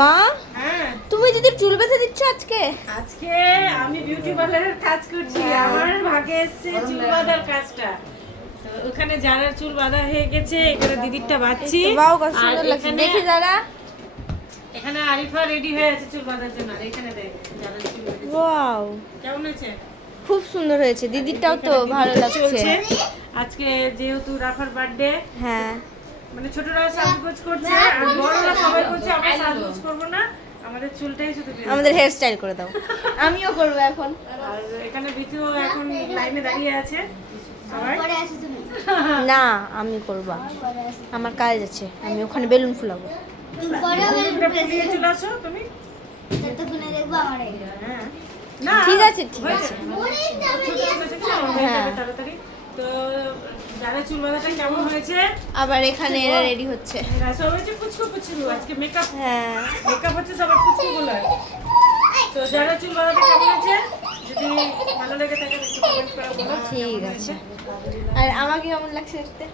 মা, হ্যাঁ, তুমি দিদির চুল বেঁধে দিচ্ছ আজকে? আজকে আমি বিউটি পার্লারের কাজ করছি। আমার ভাগে এসেছে চুল বাঁধার কাজটা। তো ওখানে যারা চুল বাঁধা হয়ে গেছে, এখানে দিদিরটা বাঁধছি। বাও কত আর সুন্দর লাগছে, এখানে দেখি যারা। এখানে আরিফা রেডি হয়ে আছে চুল বাঁধার জন্য। আর এখানে দেখ যারা চুল বেঁধেছে। ওয়াও, কেমন হয়েছে? খুব সুন্দর হয়েছে। দিদিরটাও তো এখানে ভালো দিদিরটা লাগছে। চলছে। আজকে যেহেতু রাফার বার্থডে, হ্যাঁ, মানে ছোটরা সাজগোজ করছে আর বড়রা সবাই করছে। আমরা সাজগোজ করবো না, আমাদের চুলটাই শুধু বেঁধে আমাদের হেয়ার স্টাইল করে দাও। আমিও করবো এখন। আর এখানে বিটুও এখন লাইনে দাঁড়িয়ে আছে সবাই। না, আমি করবো। আমার কাজ আছে, আমি ওখানে বেলুন ফুলাবো। বেলুনটা ফুলিয়ে চলে আসো তুমি। হ্যাঁ, না ঠিক আছে, ঠিক হয়ে আছে। যাবে। ছোট ছোট ছোট হয়ে হ্যাঁ। যাবে তাড়াতাড়ি। তো যারা চুল বাঁধাটা কেমন হয়েছে? আবার এখানে এরা রেডি হচ্ছে। এরা সব হচ্ছে পুচকু পুচকু। আজকে মেকআপ হ্যাঁ, মেকআপ হচ্ছে সবার পুচকু গুলো। তো যারা চুল বাঁধাটা কেমন হয়েছে, যদি ভালো লেগে থাকে একটু কমেন্ট করে বলো ঠিক আছে। আর আমাকে কেমন লাগছে দেখতে?